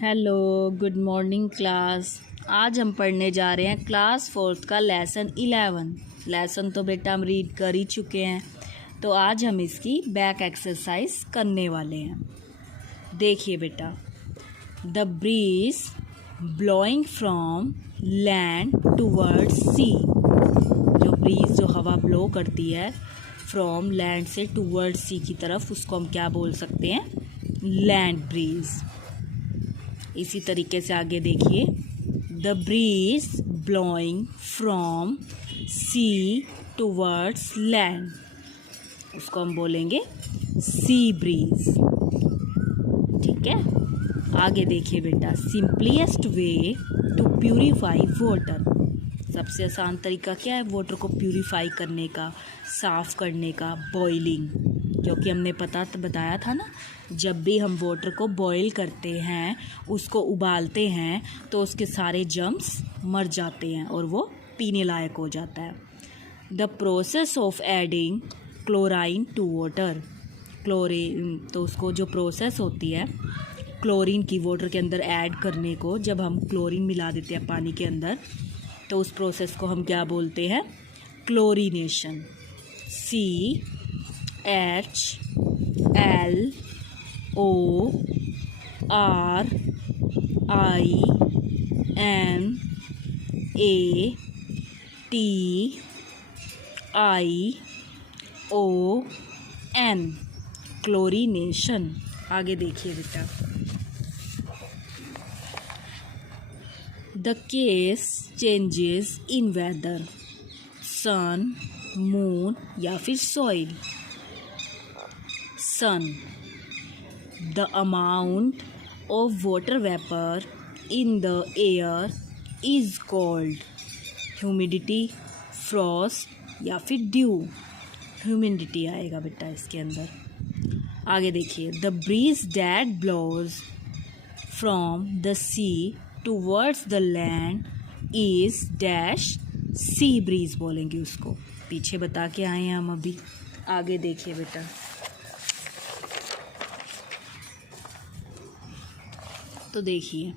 Hello, good morning class. आज हम पढ़ने जा रहे हैं क्लास 4th का लेसन 11। लेसन तो बेटा हम रीड कर ही चुके हैं, तो आज हम इसकी बैक एक्सरसाइज करने वाले हैं। देखिए बेटा, the breeze blowing from land towards sea. जो ब्रीज, जो हवा ब्लो करती है फ्रॉम लैंड से टूवर्ड्स सी की तरफ, उसको हम क्या बोल सकते हैं? Land breeze. इसी तरीके से आगे देखिए, the breeze blowing from sea towards land, उसको हम बोलेंगे सी ब्रीज। ठीक है, आगे देखिए बेटा, सिंपलीस्ट वे टू प्यूरिफाई वाटर। सबसे आसान तरीका क्या है वाटर को प्यूरिफाई करने का, साफ़ करने का? बॉइलिंग। क्योंकि हमने बताया था ना, जब भी हम वाटर को बॉईल करते हैं, उसको उबालते हैं, तो उसके सारे जर्म्स मर जाते हैं और वो पीने लायक हो जाता है। The process of adding chlorine to water. Chlorine, तो उसको जो प्रोसेस होती है क्लोरीन की वाटर के अंदर ऐड करने को, जब हम क्लोरीन मिला देते हैं पानी के अंदर, तो उस प्रोसेस को हम क्या बोलते हैं? क्लोरीनेशन। CHLORINATION, chlorination. आगे देखिए बेटा, the case changes in weather, sun, moon या फिर soil. Sun, the amount of water vapour in the air is called humidity, frost या फिर ड्यू। ह्यूमिडिटी आएगा बेटा इसके अंदर। आगे देखिए, the breeze that blows from the sea towards the land is dash sea breeze बोलेंगे उसको। पीछे बता के आए हैं हम अभी। आगे देखिए बेटा, तो देखिए,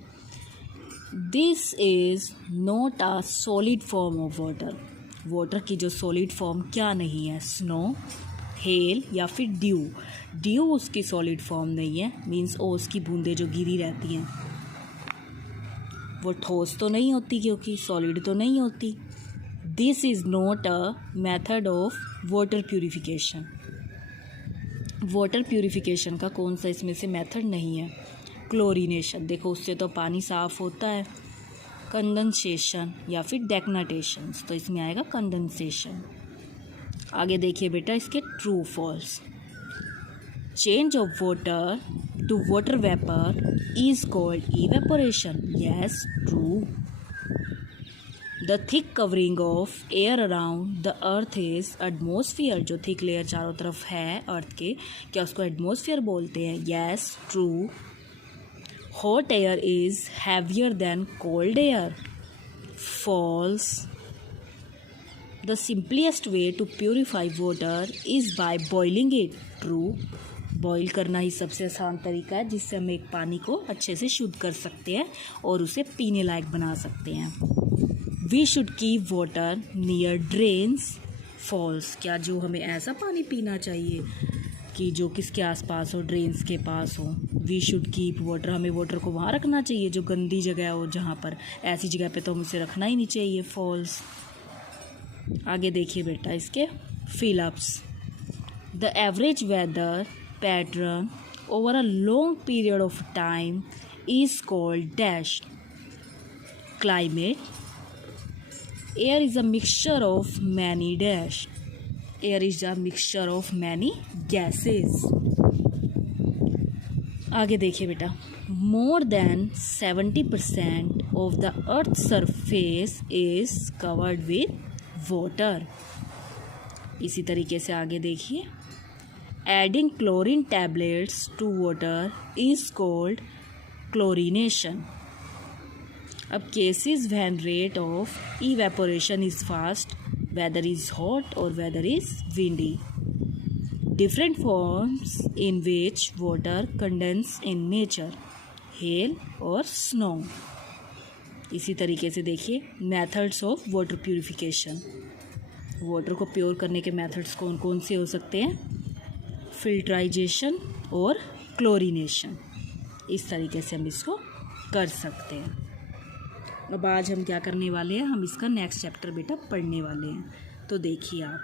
this is not a solid form of water. Water की जो सॉलिड फॉर्म क्या नहीं है? स्नो, हेल या फिर ड्यू। ड्यू उसकी सॉलिड फॉर्म नहीं है, मीन्स ओस की बूंदें जो गिरी रहती हैं, वो ठोस तो नहीं होती क्योंकि सॉलिड तो नहीं होती। This is not a method of water purification. Water purification का कौन सा इसमें से मेथड नहीं है? क्लोरीनेशन। देखो, उससे तो पानी साफ होता है। कंडेंसेशन या फिर डेकनाटेशन, तो इसमें आएगा कंडेंसेशन। आगे देखिए बेटा, इसके true false. Change of water to water vapour is called evaporation. Yes, true. The thick covering of air around the earth is atmosphere. जो थिक लेयर चारों तरफ है अर्थ के, क्या उसको एटमॉस्फेयर बोलते हैं? Yes, true. Hot air is heavier than cold air. False. The simplest way to purify water is by boiling it. True. Boil करना ही सबसे आसान तरीका है जिससे हम एक पानी को अच्छे से शुद्ध कर सकते हैं और उसे पीने लायक बना सकते हैं। We should keep water near drains. False. क्या जो हमें ऐसा पानी पीना चाहिए कि जो किसके आसपास हो? ड्रेन्स के पास हो। वी शुड कीप वाटर, हमें वाटर को वहाँ रखना चाहिए जो गंदी जगह हो, जहाँ पर ऐसी जगह पे तो हम उसे रखना ही नहीं चाहिए। फॉल्स। आगे देखिए बेटा, इसके fill ups. The average weather pattern over a long period of time is called dash. Climate. Air is a mixture of many dash. Air is a mixture of many gases. आगे देखिए बेटा, more than 70% of the earth's surface is covered with water. इसी तरीके से आगे देखिए, adding chlorine tablets to water is called chlorination. अब cases when rate of evaporation is fast, weather is hot or weather is windy. Different forms in which water condenses in nature. Hello और snow. इसी तरीके से देखिए methods of water purification. Water को pure करने के methods कौन कौन से हो सकते हैं? फिल्ट्राइजेशन और क्लोरीनेशन। इस तरीके से हम इसको कर सकते हैं। अब आज हम क्या करने वाले हैं, हम इसका नेक्स्ट चैप्टर बेटा पढ़ने वाले हैं। तो देखिए आप,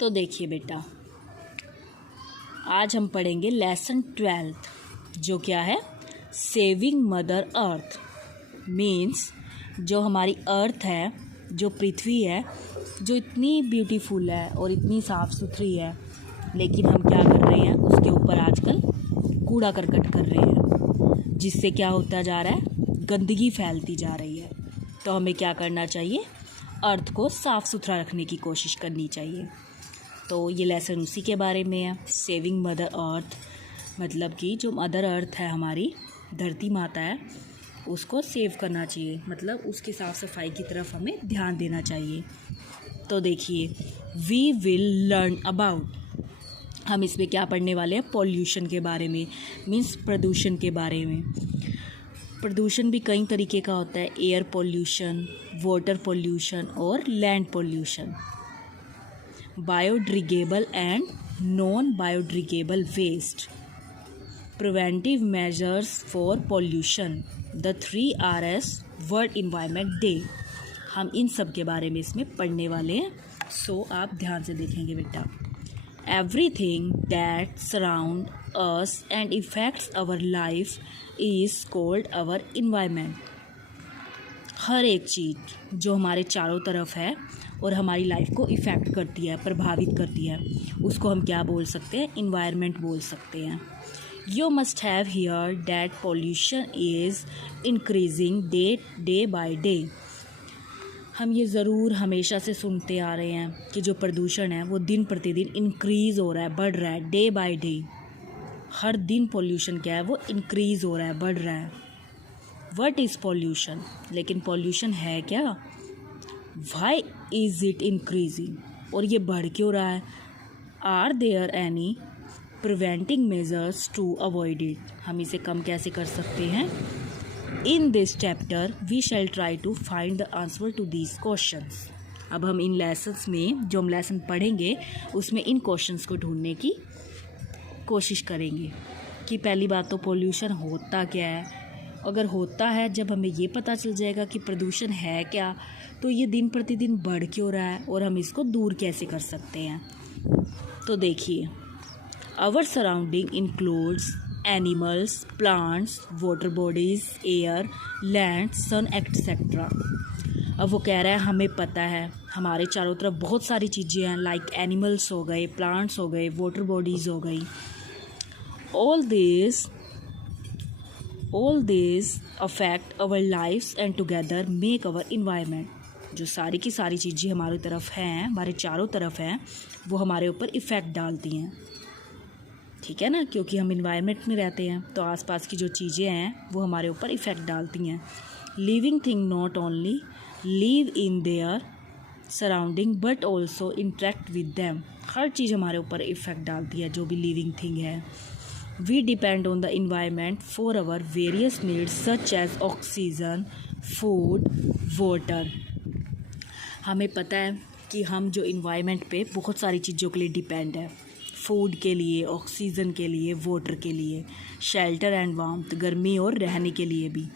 तो देखिए बेटा आज हम पढ़ेंगे लेसन 12th, जो क्या है, सेविंग मदर अर्थ। मीन्स जो हमारी अर्थ है, जो पृथ्वी है, जो इतनी ब्यूटीफुल है और इतनी साफ़ सुथरी है, लेकिन हम क्या कर रहे हैं, उसके ऊपर आजकल कूड़ा करकट कर रहे हैं, जिससे क्या होता जा रहा है, गंदगी फैलती जा रही है। तो हमें क्या करना चाहिए, अर्थ को साफ़ सुथरा रखने की कोशिश करनी चाहिए। तो ये लेसन उसी के बारे में है, सेविंग मदर अर्थ। मतलब कि जो मदर अर्थ है, हमारी धरती माता है, उसको सेव करना चाहिए, मतलब उसकी साफ़ सफाई की तरफ हमें ध्यान देना चाहिए। तो देखिए वी विल लर्न अबाउट, हम इसमें क्या पढ़ने वाले हैं, पॉल्यूशन के बारे में, मीन्स प्रदूषण के बारे में। प्रदूषण भी कई तरीके का होता है, एयर पॉल्यूशन, वाटर पॉल्यूशन और land pollution. Biodegradable and non biodegradable waste, preventive measures for pollution, the 3Rs world environment day. हम इन सब के बारे में इसमें पढ़ने वाले हैं। सो आप ध्यान से देखेंगे बेटा। Everything that surround us and effects our life is called our environment. हर एक चीज़ जो हमारे चारों तरफ है और हमारी लाइफ को इफ़ेक्ट करती है, प्रभावित करती है, उसको हम क्या बोल सकते हैं, इन्वायरमेंट बोल सकते हैं। You must have heard that pollution is increasing day by day. हम ये ज़रूर हमेशा से सुनते आ रहे हैं कि जो प्रदूषण है वो दिन प्रतिदिन इंक्रीज़ हो रहा है, बढ़ रहा है, डे बाय डे। हर दिन पॉल्यूशन क्या है, वो इंक्रीज़ हो रहा है, बढ़ रहा है। व्हाट इज़ पॉल्यूशन, लेकिन पॉल्यूशन है क्या? व्हाई इज़ इट इंक्रीजिंग, और ये बढ़ क्यों रहा है? Are there any preventing measures to avoid it, हम इसे कम कैसे कर सकते हैं? In this chapter we shall try to find the answer to these questions. अब हम इन लेसन्स में जो हम लेसन पढ़ेंगे उसमें इन क्वेश्चंस को ढूंढने की कोशिश करेंगे कि पहली बात तो पॉल्यूशन होता क्या है। अगर होता है, जब हमें ये पता चल जाएगा कि प्रदूषण है क्या, तो ये दिन प्रतिदिन बढ़ क्यों रहा है और हम इसको दूर कैसे कर सकते हैं। तो देखिए, our surrounding includes animals, plants, water bodies, air, land, sun etcetera. अब वो कह रहा है हमें पता है हमारे चारों तरफ बहुत सारी चीज़ें हैं, लाइक एनिमल्स हो गए, प्लांट्स हो गए, वाटर बॉडीज़ हो गई। all these affect our lives and together make our environment। जो सारी की सारी चीज़ें हमारी तरफ हैं, हमारे चारों तरफ हैं, वो हमारे ऊपर इफ़ेक्ट डालती हैं, ठीक है ना, क्योंकि हम इन्वायरमेंट में रहते हैं, तो आसपास की जो चीज़ें हैं वो हमारे ऊपर इफ़ेक्ट डालती हैं। Living thing not only live in their surrounding but also interact with them. हर चीज़ हमारे ऊपर इफ़ेक्ट डालती है, जो भी लिविंग थिंग है। We depend on the environment for our various needs such as oxygen, food, water. हमें पता है कि हम जो इन्वायरमेंट पे बहुत सारी चीज़ों के लिए डिपेंड है, फूड के लिए, ऑक्सीजन के लिए, वाटर के लिए, शेल्टर एंड वार्मथ, गर्मी और रहने के लिए भी,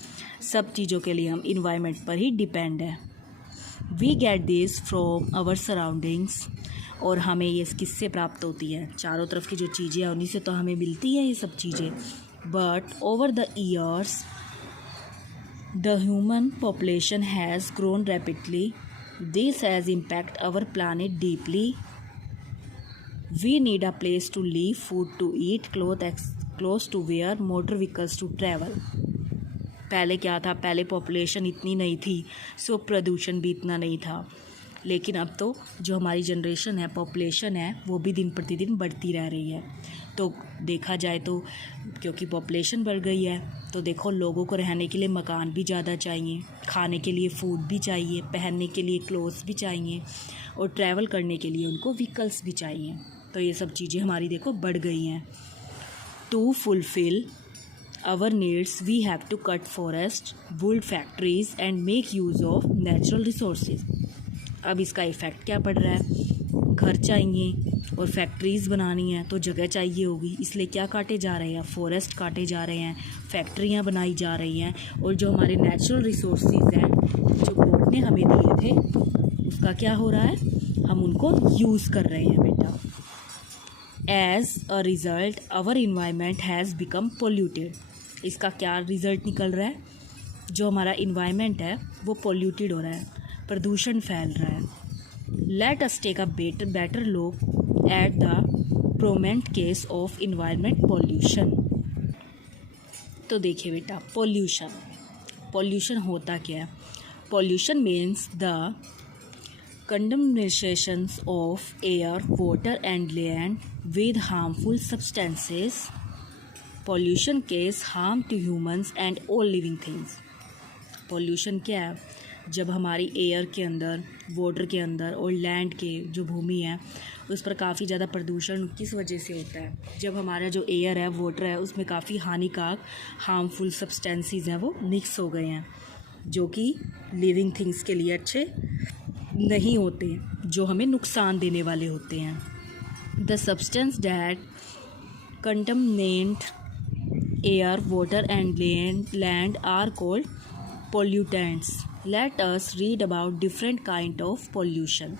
सब चीज़ों के लिए हम इन्वायरमेंट पर ही डिपेंड है। We get this from our surroundings, और हमें ये किससे प्राप्त होती है, चारों तरफ की जो चीज़ें हैं उन्हीं से तो हमें मिलती है ये सब चीज़ें। But over the years the human population has grown rapidly, this has impact our planet deeply. We need a place to live, food to eat, clothes to wear, motor vehicles to travel. पहले क्या था, पहले population इतनी नहीं थी, सो प्रदूषण भी इतना नहीं था, लेकिन अब तो जो हमारी जनरेशन है, पॉपुलेशन है, वो भी दिन प्रतिदिन बढ़ती रह रही है। तो देखा जाए तो क्योंकि पॉपुलेशन बढ़ गई है, तो देखो लोगों को रहने के लिए मकान भी ज़्यादा चाहिए, खाने के लिए फूड भी चाहिए, पहनने के लिए क्लोथ्स भी चाहिए, और ट्रैवल करने के लिए उनको व्हीकल्स भी चाहिए। तो ये सब चीज़ें हमारी देखो बढ़ गई हैं। To fulfill our needs, we have to cut forests, build factories and make use of natural resources. अब इसका इफ़ेक्ट क्या पड़ रहा है? घर चाहिए और फैक्ट्रीज़ बनानी है तो जगह चाहिए होगी, इसलिए क्या काटे जा रहे हैं? फॉरेस्ट काटे जा रहे हैं, फैक्ट्रियाँ बनाई जा रही हैं, और जो हमारे नेचुरल रिसोर्सेज हैं जो गॉड ने हमें दिए थे उसका क्या हो रहा है? हम उनको यूज़ कर रहे हैं बेटा. As a result our environment has become polluted. इसका क्या रिज़ल्ट निकल रहा है? जो हमारा इन्वायरमेंट है वो पोल्यूटेड हो रहा है, प्रदूषण फैल रहा है. Let us take a better look at the prominent case of environment pollution. तो देखिए बेटा, पोल्यूशन होता क्या है? Pollution means the contamination of air, water and land with harmful substances. Pollution cause harm to humans and all living things. Pollution क्या है? जब हमारी एयर के अंदर, वाटर के अंदर और लैंड के जो भूमि है उस पर काफ़ी ज़्यादा प्रदूषण किस वजह से होता है? जब हमारा जो एयर है, वाटर है, उसमें काफ़ी हानिकारक हार्मफुल सब्सटेंसेस हैं वो मिक्स हो गए हैं जो कि लिविंग थिंग्स के लिए अच्छे नहीं होते, जो हमें नुकसान देने वाले होते हैं. The substance that contaminate air, water and land are called pollutants. Let us read about different kind of pollution.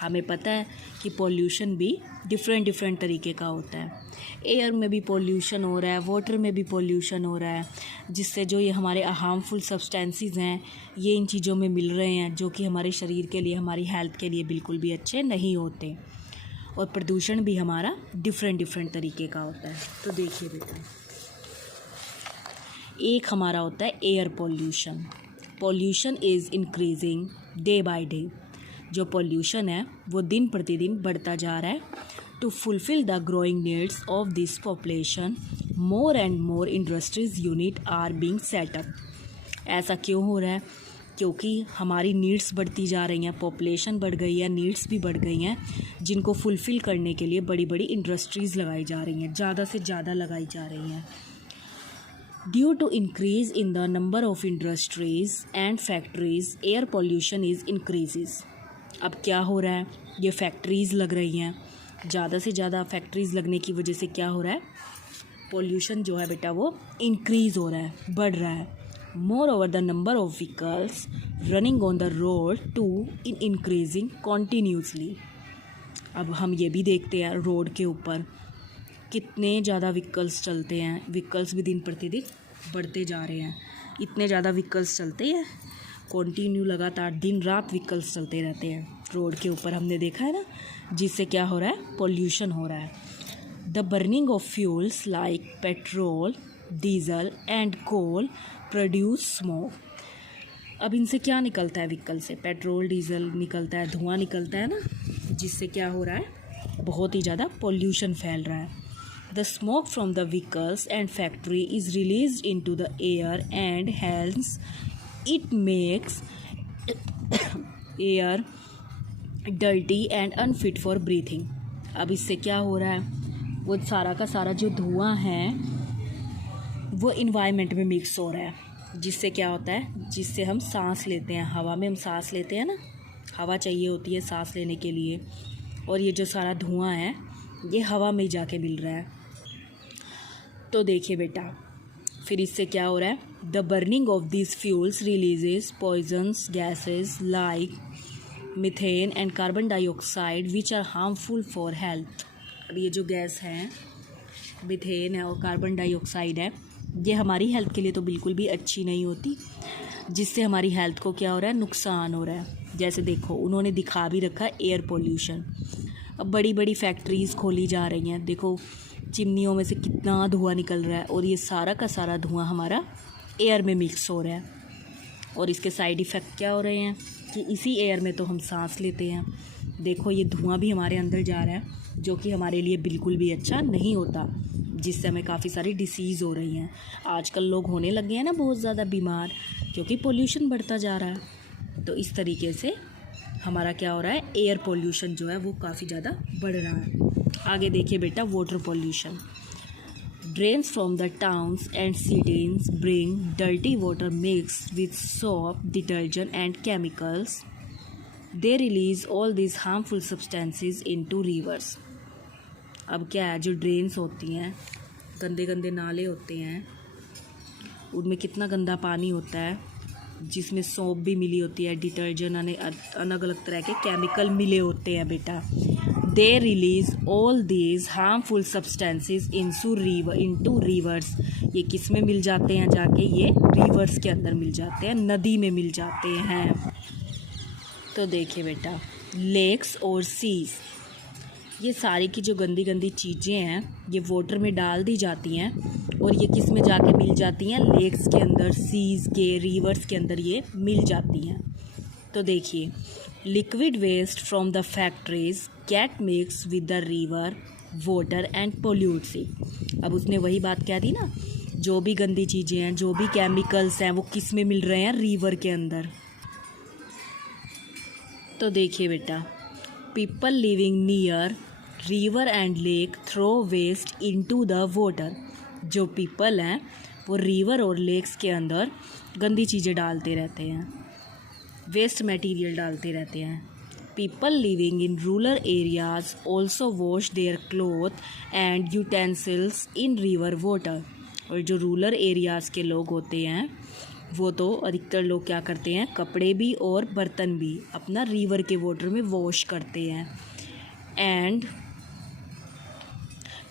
हमें पता है कि पोल्यूशन भी डिफरेंट तरीके का होता है. एयर में भी पोल्यूशन हो रहा है, वाटर में भी पोल्यूशन हो रहा है, जिससे जो ये हमारे हार्मफुल सब्सटेंसेस हैं ये इन चीज़ों में मिल रहे हैं जो कि हमारे शरीर के लिए, हमारी हेल्थ के लिए बिल्कुल भी अच्छे नहीं होते. और प्रदूषण भी हमारा डिफरेंट तरीके का होता है. तो देखिए बेटा, एक हमारा होता है air pollution. Pollution is increasing day by day. जो पोल्यूशन है वो दिन प्रतिदिन बढ़ता जा रहा है. To fulfil the growing needs of this population, more and more industries unit are being set up. ऐसा क्यों हो रहा है? क्योंकि हमारी नीड्स बढ़ती जा रही हैं, पॉपुलेशन बढ़ गई है, नीड्स भी बढ़ गई हैं, जिनको फुलफ़िल करने के लिए बड़ी बड़ी इंडस्ट्रीज़ लगाई जा रही हैं, ज़्यादा से ज़्यादा लगाई जा रही हैं. Due to increase in the number of industries and factories, air pollution is increases. अब क्या हो रहा है? ये फैक्ट्रीज़ लग रही हैं, ज़्यादा से ज़्यादा फैक्ट्रीज़ लगने की वजह से क्या हो रहा है? पोल्यूशन जो है बेटा वो इंक्रीज़ हो रहा है, बढ़ रहा है. Moreover the number of vehicles running on the road to increasing continuously. अब हम ये भी देखते हैं रोड के ऊपर कितने ज़्यादा व्हीकल्स चलते हैं. व्हीकल्स भी दिन प्रतिदिन बढ़ते जा रहे हैं. इतने ज़्यादा व्हीकल्स चलते हैं, कंटिन्यू लगातार दिन रात व्हीकल्स चलते रहते हैं रोड के ऊपर. हमने देखा है ना, जिससे क्या हो रहा है? पोल्यूशन हो रहा है. The burning of fuels like petrol, diesel and coal produce smoke. अब इनसे क्या निकलता है? व्हीकल से पेट्रोल डीजल निकलता है, धुआं निकलता है ना, जिससे क्या हो रहा है? बहुत ही ज़्यादा पोल्यूशन फैल रहा है. The smoke from the vehicles and factory is released into the air and hails it makes air dirty and unfit for breathing. अब इससे क्या हो रहा है? वो सारा का सारा जो धुआं है वो इन्वायरमेंट में मिक्स हो रहा है, जिससे क्या होता है? जिससे हम सांस लेते हैं, हवा में हम सांस लेते हैं ना, हवा चाहिए होती है सांस लेने के लिए, और ये जो सारा धुआं है ये हवा में जाके मिल रहा है. तो देखिए बेटा, फिर इससे क्या हो रहा है? The burning of this fuels releases poisonous gases like methane and carbon dioxide which are harmful for health. अब ये जो गैस है, मीथेन है और कार्बन डाइऑक्साइड है, ये हमारी हेल्थ के लिए तो बिल्कुल भी अच्छी नहीं होती, जिससे हमारी हेल्थ को क्या हो रहा है? नुकसान हो रहा है. जैसे देखो, उन्होंने दिखा भी रखा है एयर पोल्यूशन. अब बड़ी बड़ी फैक्ट्रीज़ खोली जा रही हैं, देखो चिमनियों में से कितना धुआं निकल रहा है, और ये सारा का सारा धुआं हमारा एयर में मिक्स हो रहा है. और इसके साइड इफ़ेक्ट क्या हो रहे हैं कि इसी एयर में तो हम सांस लेते हैं. देखो ये धुआं भी हमारे अंदर जा रहा है, जो कि हमारे लिए बिल्कुल भी अच्छा नहीं होता, जिससे हमें काफ़ी सारी डिसीज़ हो रही हैं. आजकल लोग होने लग गए हैं ना बहुत ज़्यादा बीमार, क्योंकि पोल्यूशन बढ़ता जा रहा है. तो इस तरीके से हमारा क्या हो रहा है? एयर पोल्यूशन जो है वो काफ़ी ज़्यादा बढ़ रहा है. आगे देखिए बेटा, water pollution. Drains from the towns and cities bring dirty water mixed with soap, detergent, and chemicals. They release all these harmful substances into rivers. अब क्या है, जो ड्रेन्स होती हैं, गंदे गंदे नाले होते हैं, उनमें कितना गंदा पानी होता है जिसमें सोप भी मिली होती है, डिटर्जेंट, अलग अलग तरह के केमिकल मिले होते हैं बेटा. They release all these harmful substances into reverse. ये किस में मिल जाते हैं जाके? ये रिवर्स के अंदर मिल जाते हैं, नदी में मिल जाते हैं. तो देखिए बेटा, लेक्स और सीज, ये सारी की जो गंदी गंदी चीज़ें हैं ये वाटर में डाल दी जाती हैं और ये किस में जाके मिल जाती हैं? लेक्स के अंदर, सीज के, रिवर्स के अंदर ये मिल जाती हैं. तो देखिए, liquid waste from the factories get mix with the river water and pollutes it. अब उसने वही बात कह दी ना, जो भी गंदी चीज़ें हैं, जो भी केमिकल्स हैं, वो किस में मिल रहे हैं? रिवर के अंदर. तो देखिए बेटा, people living near river and lake throw waste into the water. जो पीपल हैं वो रिवर और लेक्स के अंदर गंदी चीज़ें डालते रहते हैं, वेस्ट मटेरियल डालते रहते हैं. People living in rural areas also wash their cloth and utensils in river water. और जो रूरल एरियाज़ के लोग होते हैं वो तो अधिकतर लोग क्या करते हैं? कपड़े भी और बर्तन भी अपना रिवर के वाटर में वॉश करते हैं. एंड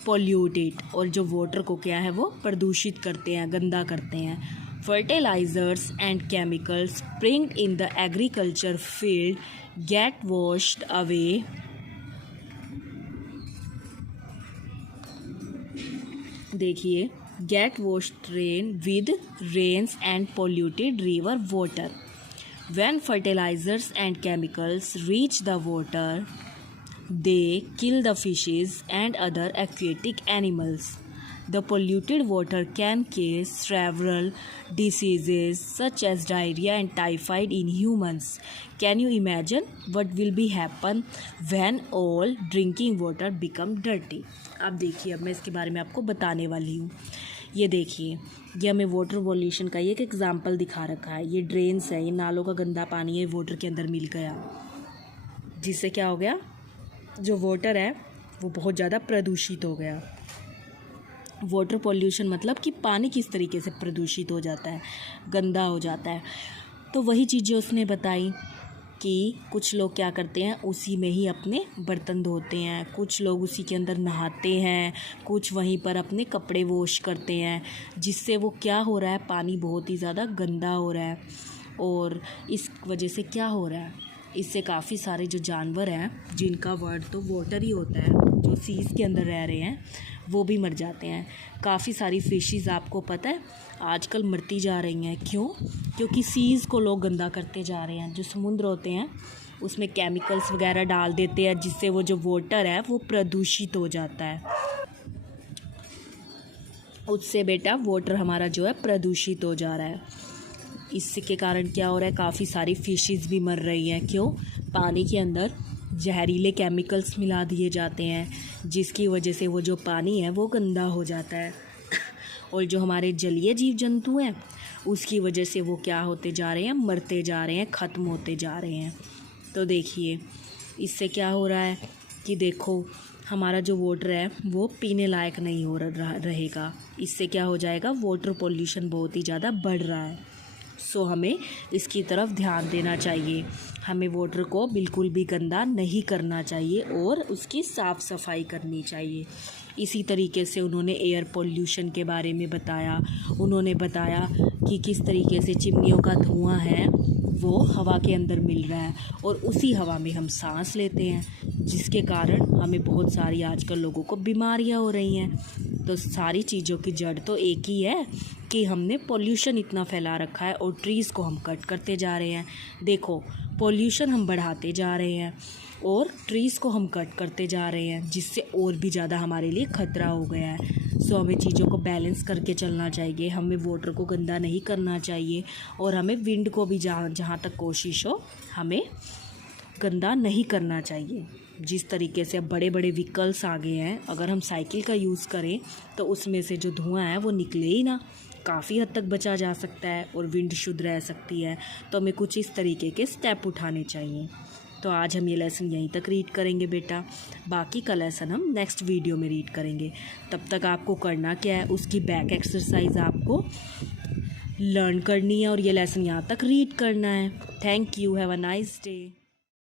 पोल्यूटेड, और जो वाटर को क्या है वो प्रदूषित करते हैं, गंदा करते हैं. Fertilizers and chemicals sprinkled in the agriculture field get washed away. देखिए, get washed rain with rains and polluted river water. When fertilizers and chemicals reach the water, they kill the fishes and other aquatic animals. The polluted water can cause several diseases such as diarrhea and typhoid in humans. Can you imagine what will be happen when all drinking water become dirty? अब देखिए, अब मैं इसके बारे में आपको बताने वाली हूँ. ये देखिए, ये हमें वाटर पॉल्यूशन का एक एग्जाम्पल दिखा रखा है. ये ड्रेन्स है, ये नालों का गंदा पानी है, वाटर के अंदर मिल गया, जिससे क्या हो गया? जो वाटर है वो बहुत ज़्यादा प्रदूषित हो गया. वाटर पॉल्यूशन मतलब कि पानी किस तरीके से प्रदूषित हो जाता है, गंदा हो जाता है. तो वही चीज़ें उसने बताई कि कुछ लोग क्या करते हैं, उसी में ही अपने बर्तन धोते हैं, कुछ लोग उसी के अंदर नहाते हैं, कुछ वहीं पर अपने कपड़े वॉश करते हैं, जिससे वो क्या हो रहा है? पानी बहुत ही ज़्यादा गंदा हो रहा है. और इस वजह से क्या हो रहा है? इससे काफ़ी सारे जो जानवर हैं, जिनका वर्ड तो वाटर ही होता है, जो सीज़ के अंदर रह रहे हैं, वो भी मर जाते हैं. काफ़ी सारी फिशेज़ आपको पता है आजकल मरती जा रही हैं. क्यों? क्योंकि सीज़ को लोग गंदा करते जा रहे हैं. जो समुद्र होते हैं उसमें केमिकल्स वगैरह डाल देते हैं, जिससे वो जो वाटर है वो प्रदूषित हो जाता है. उससे बेटा वाटर हमारा जो है प्रदूषित हो जा रहा है. इसके कारण क्या हो रहा है? काफ़ी सारी फिशेज़ भी मर रही हैं. क्यों? पानी के अंदर जहरीले केमिकल्स मिला दिए जाते हैं, जिसकी वजह से वो जो पानी है वो गंदा हो जाता है. और जो हमारे जलीय जीव जंतु हैं उसकी वजह से वो क्या होते जा रहे हैं? मरते जा रहे हैं, ख़त्म होते जा रहे हैं. तो देखिए, इससे क्या हो रहा है कि देखो, हमारा जो वाटर है वो पीने लायक नहीं हो रहेगा. इससे क्या हो जाएगा? वाटर पॉल्यूशन बहुत ही ज़्यादा बढ़ रहा है. सो हमें इसकी तरफ ध्यान देना चाहिए. हमें वाटर को बिल्कुल भी गंदा नहीं करना चाहिए और उसकी साफ़ सफाई करनी चाहिए. इसी तरीके से उन्होंने एयर पोल्यूशन के बारे में बताया. उन्होंने बताया कि किस तरीके से चिमनियों का धुआं है वो हवा के अंदर मिल रहा है और उसी हवा में हम सांस लेते हैं, जिसके कारण हमें बहुत सारी आजकल लोगों को बीमारियां हो रही हैं. तो सारी चीज़ों की जड़ तो एक ही है कि हमने पोल्यूशन इतना फैला रखा है और ट्रीज़ को हम कट करते जा रहे हैं. देखो, पोल्यूशन हम बढ़ाते जा रहे हैं और ट्रीज़ को हम कट करते जा रहे हैं, जिससे और भी ज़्यादा हमारे लिए ख़तरा हो गया है. सो हमें चीज़ों को बैलेंस करके चलना चाहिए. हमें वाटर को गंदा नहीं करना चाहिए और हमें विंड को भी जहाँ तक कोशिश हो हमें गंदा नहीं करना चाहिए. जिस तरीके से अब बड़े बड़े व्हीकल्स आ गए हैं, अगर हम साइकिल का यूज़ करें तो उसमें से जो धुआं है वो निकले ही ना, काफ़ी हद तक बचा जा सकता है और विंड शुद्ध रह सकती है। तो हमें कुछ इस तरीके के स्टेप उठाने चाहिए। तो आज हम ये लेसन यहीं तक रीड करेंगे बेटा, बाकी का लेसन हम नेक्स्ट वीडियो में रीड करेंगे। तब तक आपको करना क्या है, उसकी बैक एक्सरसाइज आपको लर्न करनी है और ये लेसन यहाँ तक रीड करना है। Thank you, have a nice day.